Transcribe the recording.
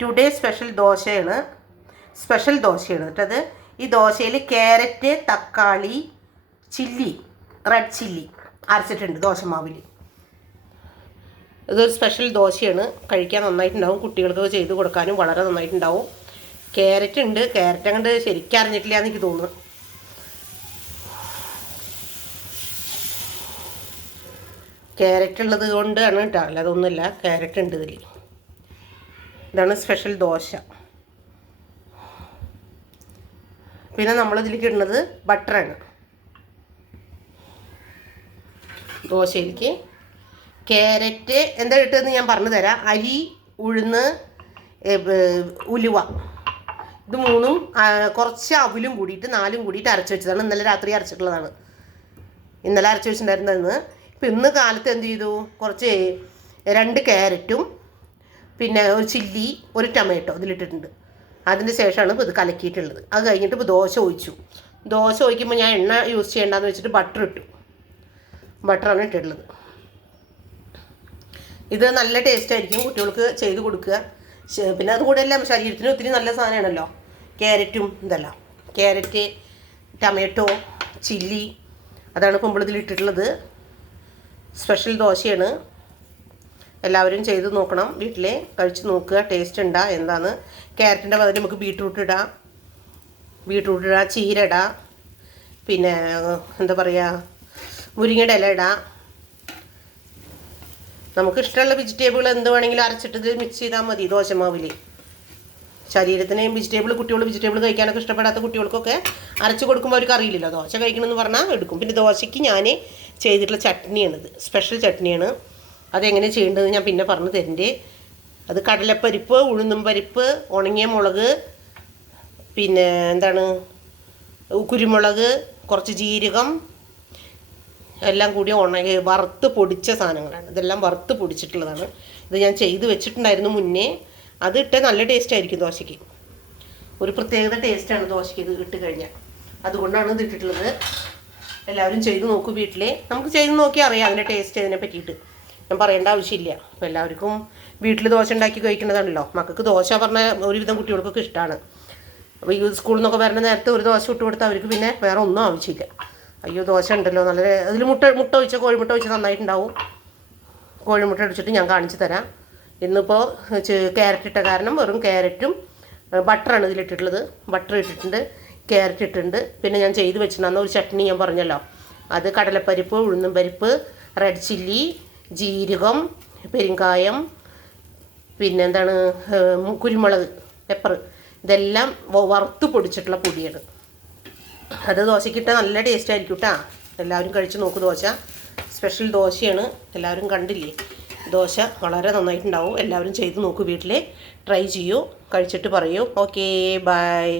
Today special ദോശയാണ് കേട്ടത്. ഈ ദോശയിൽ ക്യാരറ്റ്, തക്കാളി, ചില്ലി, റെഡ് ചില്ലി അരച്ചിട്ടുണ്ട് ദോശമാവിൽ. ഇതൊരു സ്പെഷ്യൽ ദോശയാണ്. കഴിക്കാൻ നന്നായിട്ടുണ്ടാവും. കുട്ടികൾക്ക് ചെയ്ത് കൊടുക്കാനും വളരെ നന്നായിട്ടുണ്ടാവും. ക്യാരറ്റ് ഉണ്ട്. ക്യാരറ്റ് അങ്ങോട്ട് ശരിക്കും അറിഞ്ഞിട്ടില്ല എന്ന് എനിക്ക് തോന്നുന്നു. ക്യാരറ്റ് ഉള്ളത് കൊണ്ടാണ് കേട്ടോ, അല്ല അതൊന്നുമില്ല, ക്യാരറ്റ് ഉണ്ട് ഇതിൽ. ഇതാണ് സ്പെഷ്യൽ ദോശ. പിന്നെ നമ്മളിതിലേക്ക് ഇടുന്നത് ബട്ടറാണ്. ദോശയിലേക്ക് ക്യാരറ്റ് എന്താ ഇട്ടതെന്ന് ഞാൻ പറഞ്ഞു തരാം. അരി, ഉഴുന്ന്, ഉലുവ, ഇത് മൂന്നും കുറച്ച് അവിലും കൂടിയിട്ട് 4 കൂടിയിട്ട് അരച്ച് വെച്ചതാണ്. ഇന്നലെ രാത്രി അരച്ചിട്ടുള്ളതാണ്. ഇന്നലെ അരച്ച് വെച്ചിട്ടുണ്ടായിരുന്നതെന്ന്. ഇപ്പം ഇന്ന് കാലത്ത് എന്ത് ചെയ്തു, കുറച്ച് 2 ക്യാരറ്റും പിന്നെ ഒരു ചില്ലി, ഒരു ടൊമാറ്റോ ഇതിലിട്ടിട്ടുണ്ട്. അതിന് ശേഷമാണ് ഇപ്പോൾ ഇത് കലക്കിയിട്ടുള്ളത്. അത് കഴിഞ്ഞിട്ട് ഇപ്പോൾ ദോശ ഒഴിക്കുമ്പോൾ ഞാൻ എണ്ണ യൂസ് ചെയ്യേണ്ടെന്ന് വെച്ചിട്ട് ബട്ടർ ഇട്ടു. ബട്ടറാണ് ഇട്ടിട്ടുള്ളത്. ഇത് നല്ല ടേസ്റ്റ് ആയിരിക്കും. കുട്ടികൾക്ക് ചെയ്ത് കൊടുക്കുക. പിന്നെ അതുകൂടെ എല്ലാം ശരീരത്തിന് ഒത്തിരി നല്ല സാധനമാണല്ലോ ക്യാരറ്റും ഇതെല്ലാം. ക്യാരറ്റ്, ടൊമാറ്റോ, ചില്ലി, അതാണ് ഇപ്പോൾ ഇതിൽ ഇട്ടിട്ടുള്ളത്. സ്പെഷ്യൽ ദോശയാണ്. എല്ലാവരും ചെയ്ത് നോക്കണം. വീട്ടിൽ കഴിച്ച് നോക്കുക. ടേസ്റ്റ് ഉണ്ടാ എന്താന്ന്. ക്യാരറ്റിൻ്റെ പകരം നമുക്ക് ബീട്രൂട്ട് ഇടാം, ചീര ഇടാം, പിന്നെ എന്താ പറയുക, മുരിങ്ങയുടെ ഇല ഇടാം. നമുക്ക് ഇഷ്ടമുള്ള വെജിറ്റബിൾ എന്ത് വേണമെങ്കിലും അരച്ചിട്ട് മിക്സ് ചെയ്താൽ മതി ദോശമാവിൽ. ശരീരത്തിന് കുട്ടികൾ വെജിറ്റബിൾ കഴിക്കാനൊക്കെ ഇഷ്ടപ്പെടാത്ത കുട്ടികൾക്കൊക്കെ അരച്ച് കൊടുക്കുമ്പോൾ അവർക്ക് അറിയില്ലല്ലോ ദോശ കഴിക്കണമെന്ന് പറഞ്ഞാൽ എടുക്കും. പിന്നെ ദോശയ്ക്ക് ഞാൻ ചെയ്തിട്ടുള്ള ചട്നിയാണിത്. സ്പെഷ്യൽ ചട്നിയാണ്. അതെങ്ങനെ ചെയ്യേണ്ടത് ഞാൻ പിന്നെ പറഞ്ഞു തരണ്ടേ. അത് കടലപ്പരിപ്പ്, ഉഴുന്നും പരിപ്പ്, ഉണങ്ങിയ മുളക്, പിന്നെ എന്താണ് കുരുമുളക്, കുറച്ച് ജീരകം എല്ലാം കൂടി വറുത്ത് പൊടിച്ച സാധനങ്ങളാണ്. ഇതെല്ലാം വറുത്ത് പൊടിച്ചിട്ടുള്ളതാണ്. ഇത് ഞാൻ ചെയ്ത് വെച്ചിട്ടുണ്ടായിരുന്നു മുന്നേ. അത് ഇട്ട് നല്ല ടേസ്റ്റ് ആയിരിക്കും ദോശയ്ക്ക്. ഒരു പ്രത്യേകത ടേസ്റ്റാണ് ദോശയ്ക്ക് ഇത് ഇട്ട് കഴിഞ്ഞാൽ. അതുകൊണ്ടാണ് ഇത് ഇട്ടിട്ടുള്ളത്. എല്ലാവരും ചെയ്ത് നോക്കൂ വീട്ടിൽ. നമുക്ക് ചെയ്ത് നോക്കിയാൽ അറിയാം അതിൻ്റെ ടേസ്റ്റ് അതിനെ പറ്റിയിട്ട്. ഞാൻ പറയേണ്ട ആവശ്യമില്ല. അപ്പോൾ എല്ലാവർക്കും വീട്ടിൽ ദോശ ഉണ്ടാക്കി കഴിക്കുന്നതാണല്ലോ. മക്കൾക്ക് ദോശ പറഞ്ഞാൽ ഒരുവിധം കുട്ടികൾക്കൊക്കെ ഇഷ്ടമാണ്. അപ്പോൾ ഈ സ്കൂളിൽ നിന്നൊക്കെ വരുന്ന നേരത്തെ ഒരു ദോശ ഇട്ട് കൊടുത്താൽ അവർക്ക് പിന്നെ വേറെ ഒന്നും ആവശ്യമില്ല. അയ്യോ ദോശ ഉണ്ടല്ലോ നല്ല, അതിൽ മുട്ട ഒഴിച്ച കോഴിമുട്ട ഒഴിച്ച് നന്നായിട്ടുണ്ടാവും. കോഴിമുട്ട അടിച്ചിട്ട് ഞാൻ കാണിച്ചു തരാം. ഇന്നിപ്പോൾ ക്യാരറ്റ് ഇട്ട കാരണം വെറും ക്യാരറ്റും ബട്ടറാണ് ഇതിലിട്ടിട്ടുള്ളത്. ബട്ടർ ഇട്ടിട്ടുണ്ട്, ക്യാരറ്റ് ഇട്ടിട്ടുണ്ട്. പിന്നെ ഞാൻ ചെയ്ത് വെച്ചിട്ടുണ്ടെന്ന ഒരു ചട്നി ഞാൻ പറഞ്ഞല്ലോ, അത് കടലപ്പരിപ്പ്, ഉഴുന്നും പരിപ്പ്, റെഡ് ചില്ലി, ജീരകം, പെരുങ്കായം, പിന്നെ എന്താണ് കുരുമുളക്, പെപ്പർ, ഇതെല്ലാം വറുത്ത് പൊടിച്ചിട്ടുള്ള പൊടിയാണ്. അത് ദോശയ്ക്കിട്ടാൽ നല്ല ടേസ്റ്റ് ആയിരിക്കും കേട്ടോ. എല്ലാവരും കഴിച്ച് നോക്കൂ. ദോശ സ്പെഷ്യൽ ദോശയാണ്. എല്ലാവരും കണ്ടില്ലേ, ദോശ വളരെ നന്നായിട്ടുണ്ടാവും. എല്ലാവരും ചെയ്ത് നോക്കൂ വീട്ടിൽ. ട്രൈ ചെയ്യൂ, കഴിച്ചിട്ട് പറയൂ. Okay, by.